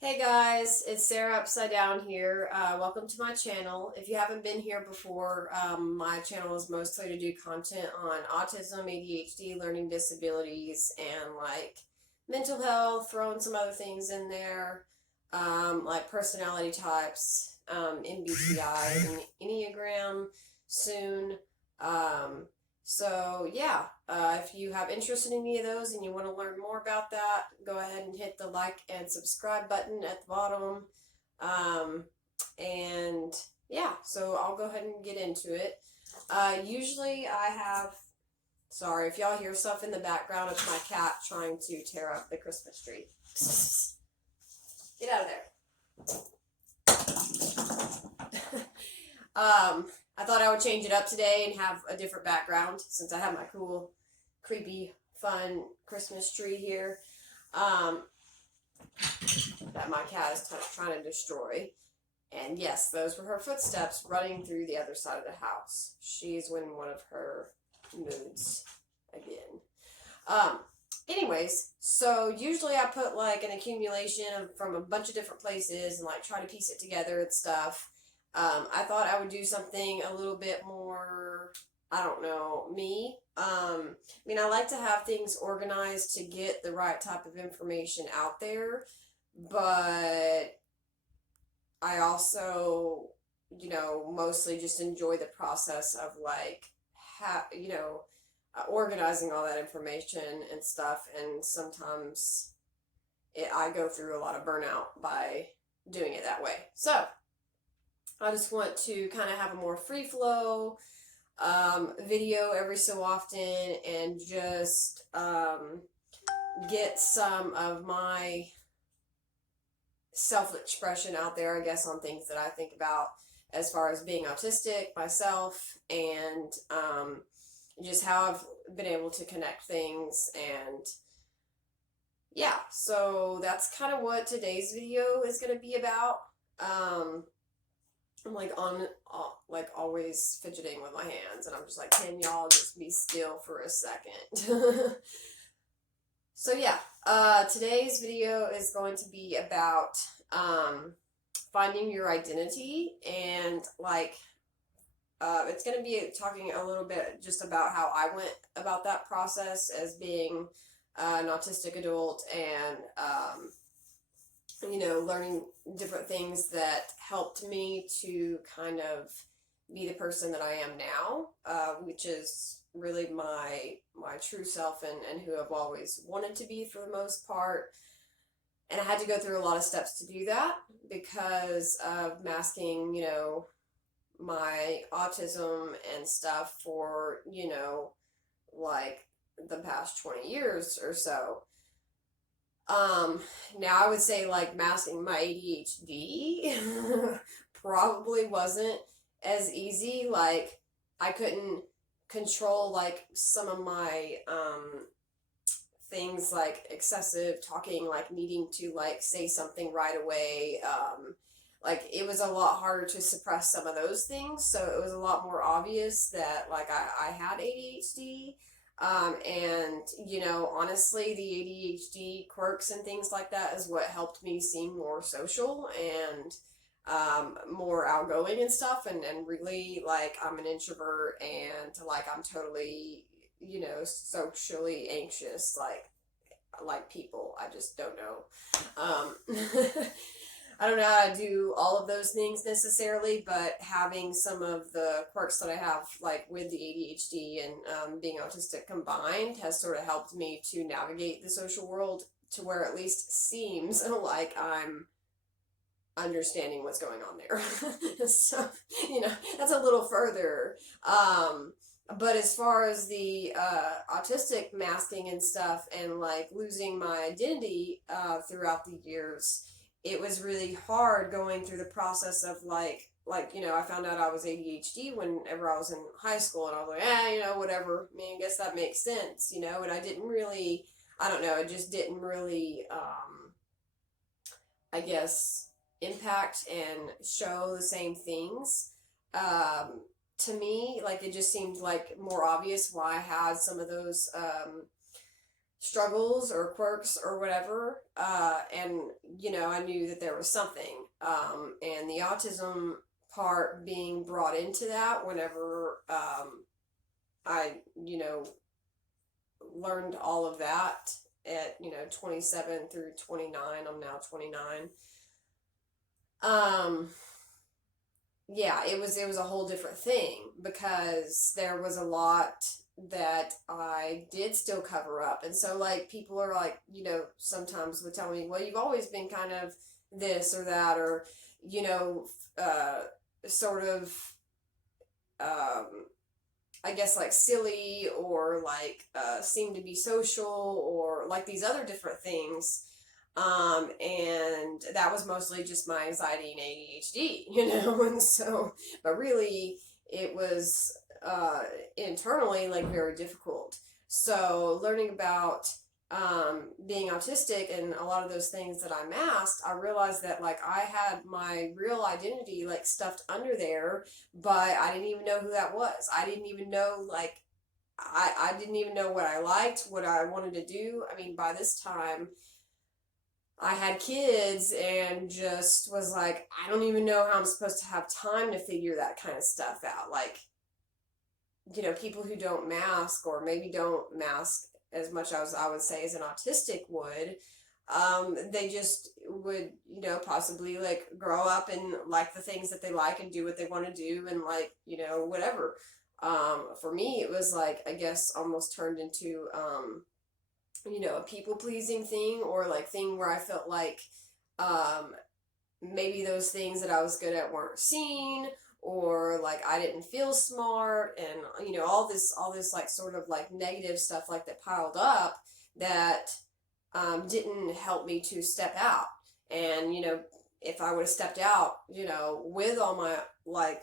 Hey guys, it's Sarah Upside Down here. Welcome to my channel. If you haven't been here before, my channel is mostly to do content on autism, ADHD, learning disabilities, and like mental health, throwing some other things in there, like personality types, Mbti, and Enneagram soon. Um, so yeah, if you have interest in any of those and you want to learn more about that, go ahead and hit the like and subscribe button at the bottom. Um, and yeah, so I'll go ahead and get into it. Usually I have, sorry if y'all hear stuff in the background, it's my cat trying to tear up the Christmas tree. Get out of there. I thought I would change it up today and have a different background since I have my cool, creepy, fun Christmas tree here that my cat is trying to destroy. And yes, those were her footsteps running through the other side of the house. She's in one of her moods again. Anyways, so usually I put like an accumulation from a bunch of different places and like try to piece it together and stuff. I thought I would do something a little bit more, I don't know, me. I mean, I like to have things organized to get the right type of information out there, but I also, mostly just enjoy the process of like, organizing all that information and stuff. And sometimes I go through a lot of burnout by doing it that way. So I just want to kind of have a more free flow video every so often and just get some of my self-expression out there, I guess, on things that I think about as far as being autistic myself and just how I've been able to connect things. And yeah, so that's kind of what today's video is going to be about. I'm like like always fidgeting with my hands, and I'm just like, can y'all just be still for a second? So yeah, today's video is going to be about finding your identity, and like it's going to be talking a little bit just about how I went about that process as being an autistic adult, and learning different things that helped me to kind of be the person that I am now, which is really my true self and who I've always wanted to be for the most part. And I had to go through a lot of steps to do that because of masking, my autism and stuff for, like the past 20 years or so. Now I would say like masking my ADHD probably wasn't as easy. Like I couldn't control like some of my things like excessive talking, like needing to like say something right away. Like it was a lot harder to suppress some of those things, so it was a lot more obvious that like I had ADHD. And honestly, the ADHD quirks and things like that is what helped me seem more social and more outgoing and stuff. And really, like, I'm an introvert and like I'm totally, socially anxious, like people. I just don't know. I don't know how to do all of those things necessarily, but having some of the quirks that I have, like with the ADHD and being autistic combined, has sort of helped me to navigate the social world to where at least seems like I'm understanding what's going on there. So, that's a little further. But as far as the autistic masking and stuff and like losing my identity throughout the years, it was really hard going through the process of like I found out I was ADHD whenever I was in high school, and I was like, whatever. I mean, I guess that makes sense, and I didn't really, I don't know, it just didn't really, I guess, impact and show the same things. to me, like, it just seemed like more obvious why I had some of those struggles or quirks or whatever. And, I knew that there was something. And the autism part being brought into that whenever I, learned all of that at, 27 through 29. I'm now 29. Yeah, it was a whole different thing, because there was a lot that I did still cover up. And so, like, people are like, sometimes would tell me, well, you've always been kind of this or that, or, sort of, I guess, like, silly, or like seem to be social, or like these other different things. And that was mostly just my anxiety and ADHD, and so, but really it was internally, like, very difficult. So learning about being autistic and a lot of those things that I masked, I realized that, like, I had my real identity, like, stuffed under there, but I didn't even know who that was. I didn't even know, like, I didn't even know what I liked, what I wanted to do. I mean, by this time, I had kids and just was like, I don't even know how I'm supposed to have time to figure that kind of stuff out. Like, people who don't mask, or maybe don't mask as much as I would say as an autistic would, they just would, possibly, like, grow up and like the things that they like and do what they want to do, and, like, whatever. For me, it was like, I guess, almost turned into, a people-pleasing thing, or like thing where I felt like maybe those things that I was good at weren't seen, or like I didn't feel smart, and all this like sort of like negative stuff like that piled up that didn't help me to step out. And if I would have stepped out, with all my, like,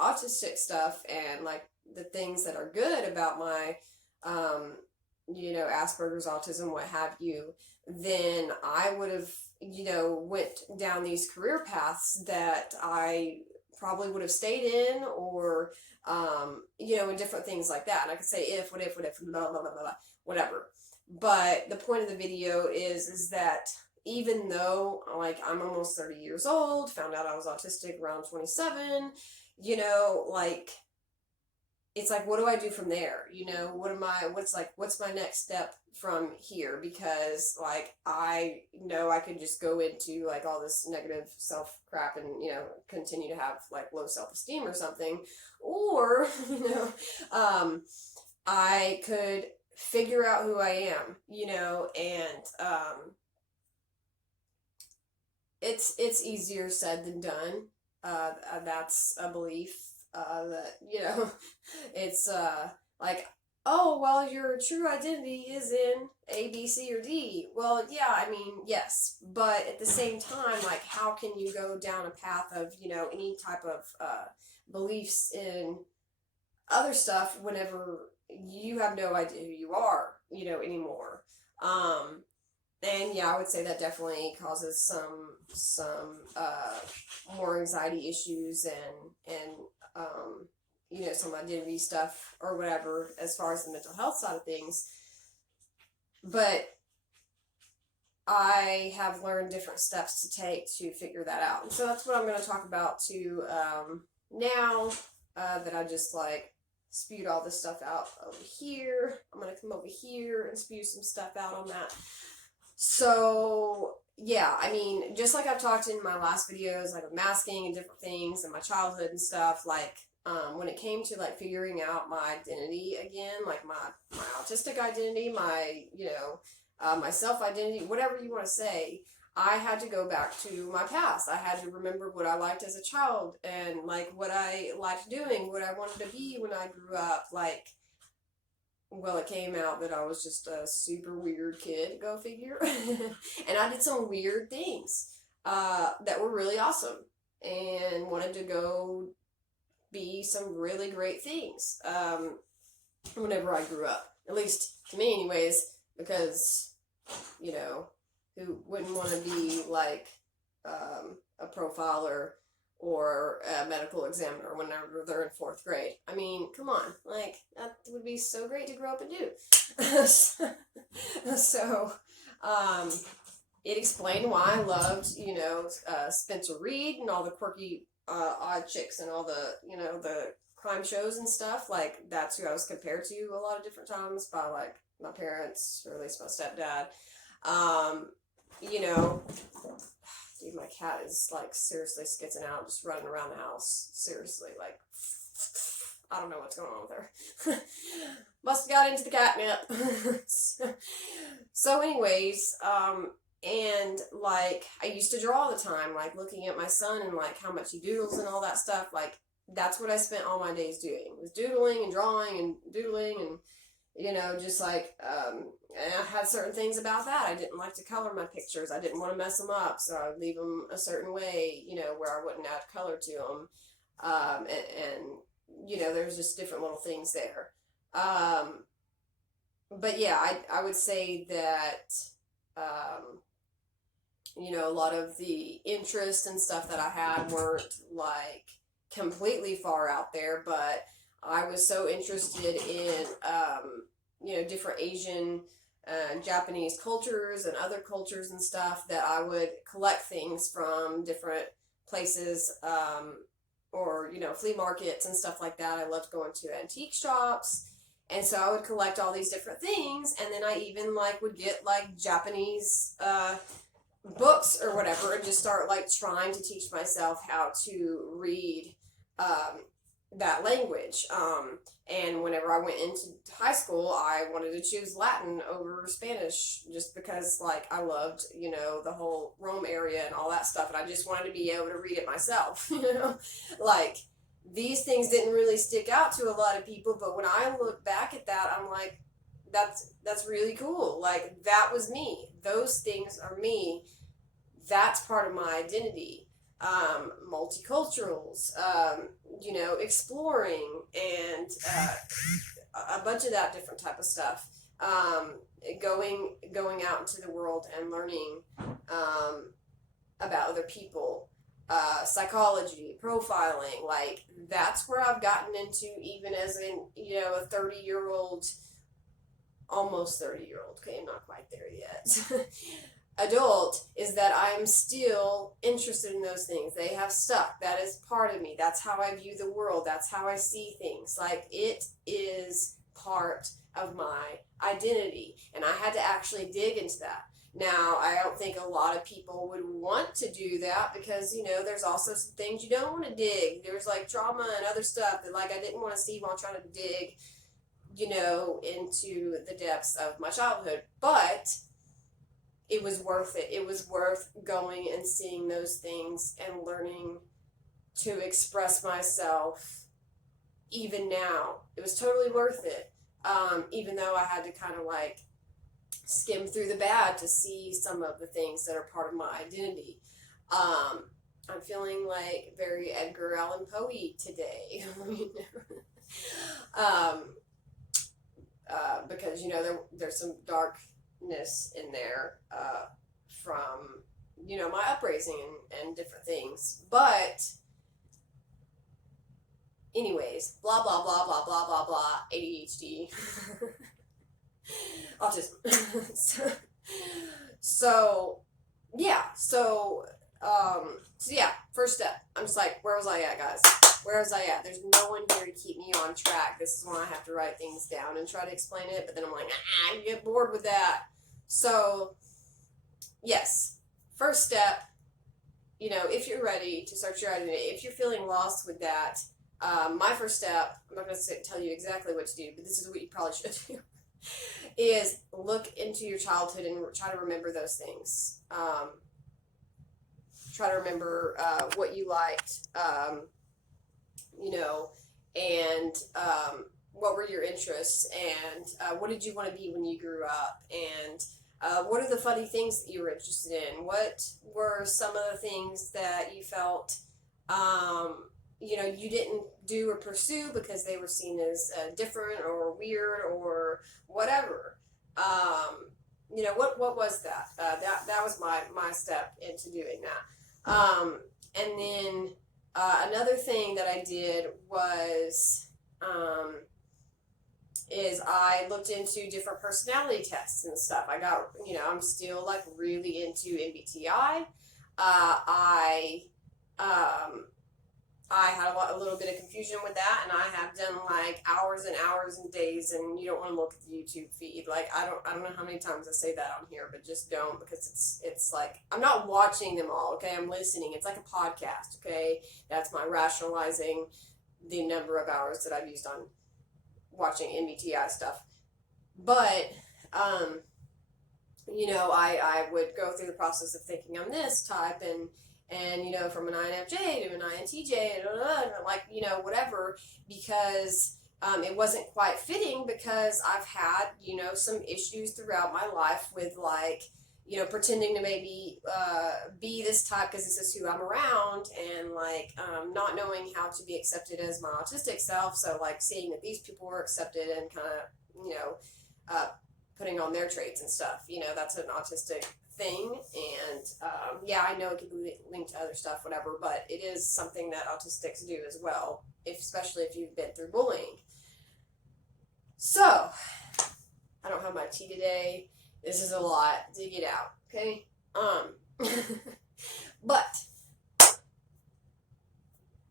autistic stuff, and like the things that are good about my Asperger's, autism, what have you, then I would have, went down these career paths that I probably would have stayed in, or, and different things like that. And I could say if, what if, blah, blah, blah, blah, whatever. But the point of the video is that even though, like, I'm almost 30 years old, found out I was autistic around 27, like, it's like, what do I do from there? What's my next step from here? Because, like, I know I could just go into, like, all this negative self crap and, continue to have, like, low self-esteem or something. Or, I could figure out who I am, and, it's easier said than done. That's a belief, that, it's, like, oh, well, your true identity is in A, B, C, or D. Well, yeah, I mean, yes, but at the same time, like, how can you go down a path of, any type of, beliefs in other stuff whenever you have no idea who you are, anymore. And yeah, I would say that definitely causes some more anxiety issues, and some identity stuff or whatever, as far as the mental health side of things. But I have learned different steps to take to figure that out. And so that's what I'm going to talk about too, now, that I just, like, spewed all this stuff out over here. I'm going to come over here and spew some stuff out on that. So, yeah, I mean, just like I've talked in my last videos, like, with masking and different things and my childhood and stuff, like, when it came to, like, figuring out my identity again, like my autistic identity, my, my self-identity, whatever you want to say, I had to go back to my past. I had to remember what I liked as a child, and, like, what I liked doing, what I wanted to be when I grew up. Like, well, it came out that I was just a super weird kid, go figure. And I did some weird things that were really awesome, and wanted to go be some really great things whenever I grew up. At least to me anyways, because, who wouldn't want to be, like, a profiler, or a medical examiner whenever they're in 4th grade. I mean, come on, like, that would be so great to grow up and do. So, it explained why I loved, Spencer Reed and all the quirky, odd chicks and all the, the crime shows and stuff. Like, that's who I was compared to a lot of different times by, like, my parents, or at least my stepdad. Dude, my cat is, like, seriously skitzing out, just running around the house. Seriously, like, I don't know what's going on with her. Must have got into the catnip. So anyways, and, like, I used to draw all the time, like, looking at my son and, like, how much he doodles and all that stuff. Like, that's what I spent all my days doing, was doodling and drawing and doodling and, just like, and I had certain things about that. I didn't like to color my pictures. I didn't want to mess them up, so I would leave them a certain way, where I wouldn't add color to them. There's just different little things there. But yeah, I would say that, a lot of the interests and stuff that I had weren't, like, completely far out there, but I was so interested in, different Asian, Japanese cultures and other cultures and stuff that I would collect things from different places, or, flea markets and stuff like that. I loved going to antique shops. And so I would collect all these different things. And then I even, like, would get, like, Japanese, books or whatever, and just start, like, trying to teach myself how to read, that language. And whenever I went into high school, I wanted to choose Latin over Spanish, just because, like, I loved, the whole Rome area and all that stuff, and I just wanted to be able to read it myself, like, these things didn't really stick out to a lot of people, but when I look back at that, I'm like, that's really cool. Like, that was me. Those things are me. That's part of my identity. Multiculturals, exploring, and a bunch of that different type of stuff. Going out into the world and learning about other people, psychology, profiling, like, that's where I've gotten into, even as a 30-year-old, almost 30-year-old, okay, I'm not quite there yet, adult, is that I'm still interested in those things. They have stuck. That is part of me. That's how I view the world. That's how I see things. Like, it is part of my identity, and I had to actually dig into that. Now, I don't think a lot of people would want to do that, because, there's also some things you don't want to dig. There's, like, trauma and other stuff that, like, I didn't want to see while trying to dig, into the depths of my childhood. But it was worth it. It was worth going and seeing those things and learning to express myself. Even now, it was totally worth it. Even though I had to kind of, like, skim through the bad to see some of the things that are part of my identity. I'm feeling, like, very Edgar Allan Poe today. Because, there's some darkness in there, from, my upraising and different things. But anyways, blah, blah, blah, blah, blah, blah, blah, ADHD. Autism. So yeah, first step. I'm just like, where was I at, guys? Where was I at? There's no one here to keep me on track. This is when I have to write things down and try to explain it, but then I'm like, I get bored with that. So, yes, first step, if you're ready to search your identity, if you're feeling lost with that, my first step, I'm not going to tell you exactly what to do, but this is what you probably should do, is look into your childhood and try to remember those things. Try to remember what you liked, and what were your interests, and what did you want to be when you grew up, and what are the funny things that you were interested in? What were some of the things that you felt, you didn't do or pursue because they were seen as different or weird or whatever? What was that? That was my step into doing that. And then Another thing that I did was is I looked into different personality tests and stuff. I got, I'm still like really into MBTI. I I had a little bit of confusion with that, and I have done like hours and hours and days, and you don't want to look at the YouTube feed. Like I don't know how many times I say that on here, but just don't, because it's like I'm not watching them all. Okay, I'm listening. It's like a podcast. Okay, that's my rationalizing the number of hours that I've used on watching MBTI stuff. But I would go through the process of thinking I'm this type, and from an INFJ to an INTJ, and like, whatever, because it wasn't quite fitting, because I've had, some issues throughout my life with, like, pretending to maybe be this type because this is who I'm around, and like not knowing how to be accepted as my autistic self. So like seeing that these people were accepted and kind of, putting on their traits and stuff, that's an autistic thing. And I know it can be linked to other stuff, whatever, but it is something that autistics do as well, especially if you've been through bullying. So I don't have my tea today. This is a lot to get out, okay? But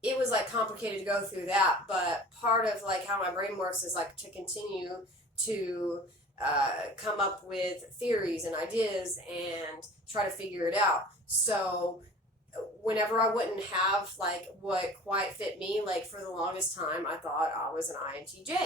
it was like complicated to go through that, but part of like how my brain works is like to continue to come up with theories and ideas and try to figure it out. So whenever I wouldn't have like what quite fit me, like for the longest time I thought I was an INTJ,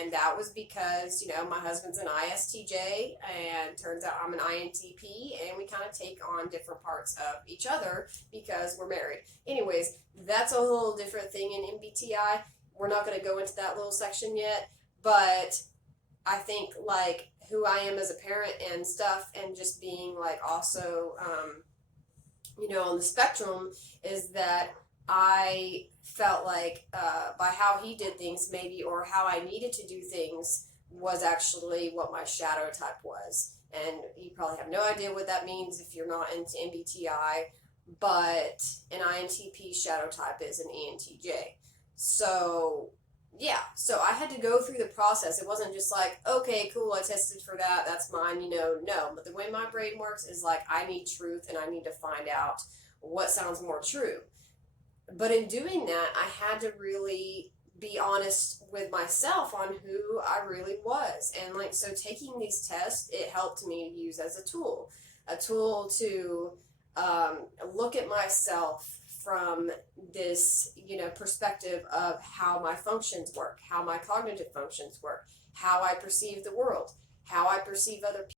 and that was because my husband's an ISTJ, and turns out I'm an INTP, and we kind of take on different parts of each other because we're married. Anyways, that's a whole different thing in MBTI. We're not going to go into that little section yet, but I think like who I am as a parent and stuff, and just being like also on the spectrum, is that I felt like by how he did things maybe, or how I needed to do things, was actually what my shadow type was. And you probably have no idea what that means if you're not into MBTI, but an INTP shadow type is an ENTJ. So so I had to go through the process. It wasn't just like, okay, cool, I tested for that, that's mine, no. But the way my brain works is like, I need truth, and I need to find out what sounds more true. But in doing that, I had to really be honest with myself on who I really was. And like, so taking these tests, it helped me to use as a tool to look at myself from this, perspective of how my functions work, how my cognitive functions work, how I perceive the world, how I perceive other people.